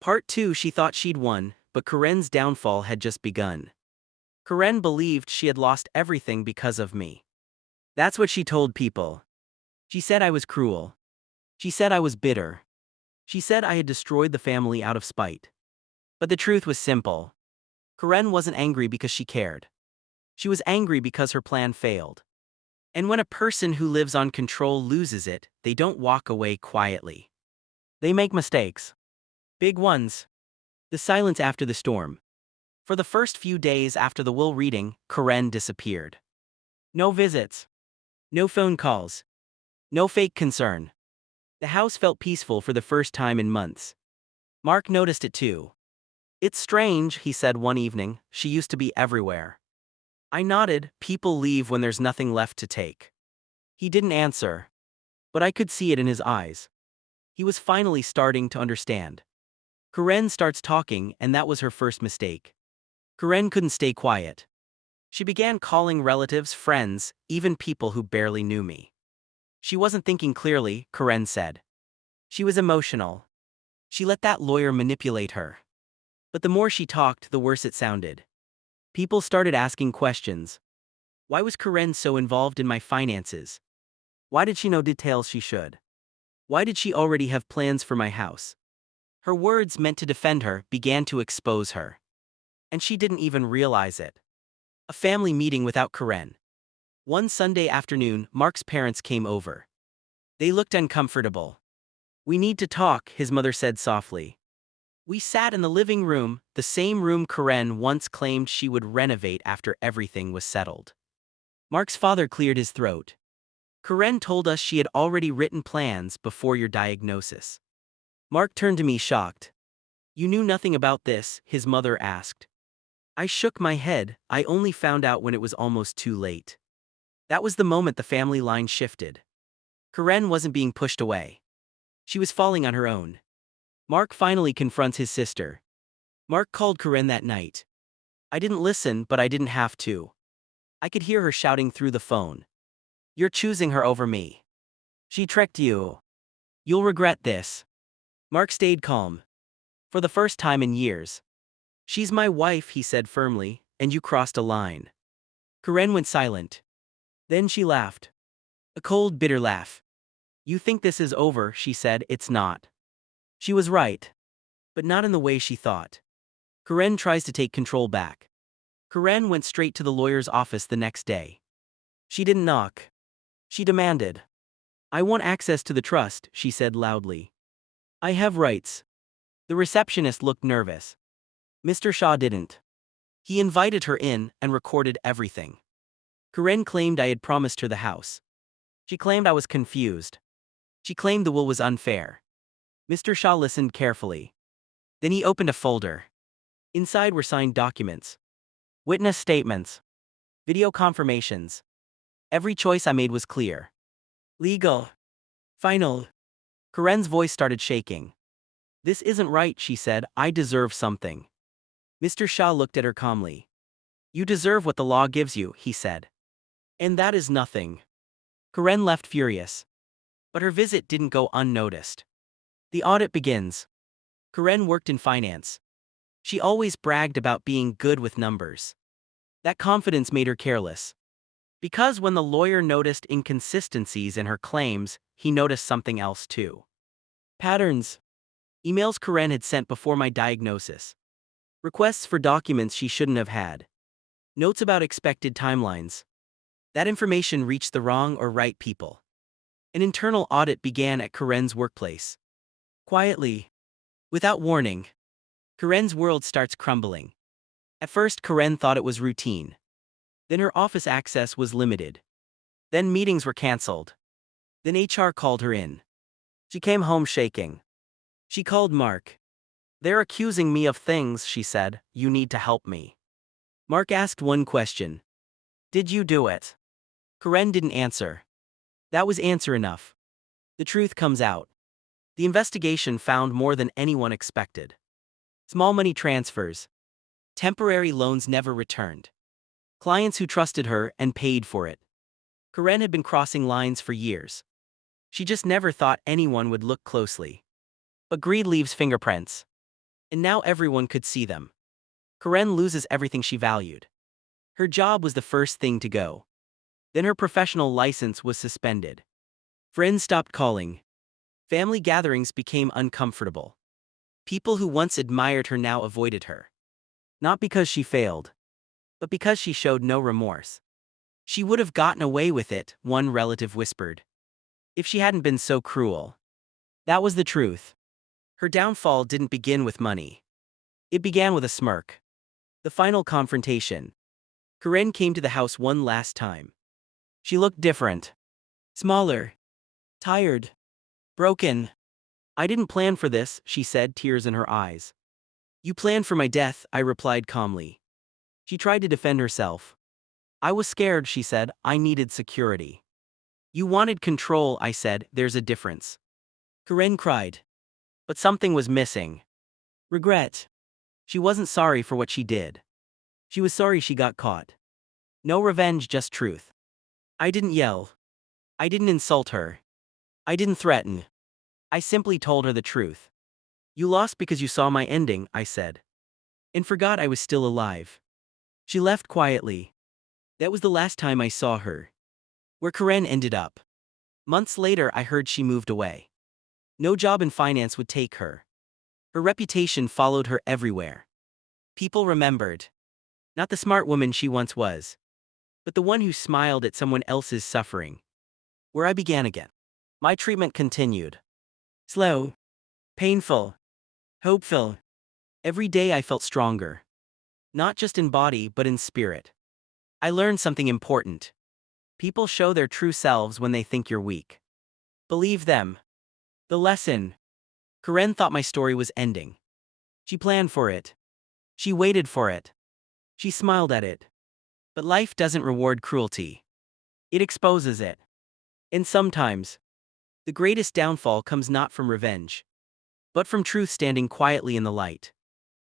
Part 2. She thought she'd won, but Karen's downfall had just begun. Karen believed she had lost everything because of me. That's what she told people. She said I was cruel. She said I was bitter. She said I had destroyed the family out of spite. But the truth was simple. Karen wasn't angry because she cared. She was angry because her plan failed. And when a person who lives on control loses it, they don't walk away quietly. They make mistakes. Big ones. The silence after the storm. For the first few days after the will reading, Karen disappeared. No visits. No phone calls. No fake concern. The house felt peaceful for the first time in months. Mark noticed it too. "It's strange," he said one evening, "she used to be everywhere." I nodded. People leave when there's nothing left to take. He didn't answer. But I could see it in his eyes. He was finally starting to understand. Karen starts talking, and that was her first mistake. Karen couldn't stay quiet. She began calling relatives, friends, even people who barely knew me. She wasn't thinking clearly, Karen said. She was emotional. She let that lawyer manipulate her. But the more she talked, the worse it sounded. People started asking questions. Why was Karen so involved in my finances? Why did she know details she should? Why did she already have plans for my house? Her words, meant to defend her, began to expose her. And she didn't even realize it. A family meeting without Karen. One Sunday afternoon, Mark's parents came over. They looked uncomfortable. "We need to talk," his mother said softly. We sat in the living room, the same room Karen once claimed she would renovate after everything was settled. Mark's father cleared his throat. "Karen told us she had already written plans before your diagnosis." Mark turned to me shocked. "You knew nothing about this?" his mother asked. I shook my head. I only found out when it was almost too late. That was the moment the family line shifted. Karen wasn't being pushed away. She was falling on her own. Mark finally confronts his sister. Mark called Karen that night. I didn't listen, but I didn't have to. I could hear her shouting through the phone. "You're choosing her over me. She tricked you. You'll regret this." Mark stayed calm. For the first time in years. "She's my wife," he said firmly, "and you crossed a line." Karen went silent. Then she laughed. A cold, bitter laugh. "You think this is over," she said. "It's not." She was right. But not in the way she thought. Karen tries to take control back. Karen went straight to the lawyer's office the next day. She didn't knock. She demanded. "I want access to the trust," she said loudly. "I have rights." The receptionist looked nervous. Mr. Shaw didn't. He invited her in and recorded everything. Karen claimed I had promised her the house. She claimed I was confused. She claimed the will was unfair. Mr. Shaw listened carefully. Then he opened a folder. Inside were signed documents. Witness statements. Video confirmations. Every choice I made was clear. Legal. Final. Karen's voice started shaking. "This isn't right," she said. "I deserve something." Mr. Shaw looked at her calmly. "You deserve what the law gives you," he said. "And that is nothing." Karen left furious. But her visit didn't go unnoticed. The audit begins. Karen worked in finance. She always bragged about being good with numbers. That confidence made her careless. Because when the lawyer noticed inconsistencies in her claims, he noticed something else too. Patterns. Emails Karen had sent before my diagnosis. Requests for documents she shouldn't have had. Notes about expected timelines. That information reached the wrong or right people. An internal audit began at Karen's workplace. Quietly. Without warning. Karen's world starts crumbling. At first, Karen thought it was routine. Then her office access was limited. Then meetings were canceled. Then HR called her in. She came home shaking. She called Mark. "They're accusing me of things," she said. "You need to help me." Mark asked one question. "Did you do it?" Karen didn't answer. That was answer enough. The truth comes out. The investigation found more than anyone expected. Small money transfers. Temporary loans never returned. Clients who trusted her and paid for it. Karen had been crossing lines for years. She just never thought anyone would look closely. But greed leaves fingerprints. And now everyone could see them. Karen loses everything she valued. Her job was the first thing to go. Then her professional license was suspended. Friends stopped calling. Family gatherings became uncomfortable. People who once admired her now avoided her. Not because she failed, but because she showed no remorse. She would have gotten away with it, one relative whispered, if she hadn't been so cruel. That was the truth. Her downfall didn't begin with money. It began with a smirk. The final confrontation. Karen came to the house one last time. She looked different. Smaller. Tired. Broken. I didn't plan for this, she said, tears in her eyes. You planned for my death, I replied calmly. She tried to defend herself. I was scared, she said, I needed security. You wanted control, I said, there's a difference. Karen cried. But something was missing. Regret. She wasn't sorry for what she did. She was sorry she got caught. No revenge, just truth. I didn't yell. I didn't insult her. I didn't threaten. I simply told her the truth. You lost because you saw my ending, I said. And forgot I was still alive. She left quietly. That was the last time I saw her. Where Karen ended up. Months later, I heard she moved away. No job in finance would take her. Her reputation followed her everywhere. People remembered. Not the smart woman she once was, but the one who smiled at someone else's suffering. Where I began again. My treatment continued. Slow. Painful. Hopeful. Every day I felt stronger. Not just in body, but in spirit. I learned something important. People show their true selves when they think you're weak. Believe them. The lesson. Karen thought my story was ending. She planned for it. She waited for it. She smiled at it. But life doesn't reward cruelty. It exposes it. And sometimes, the greatest downfall comes not from revenge, but from truth standing quietly in the light.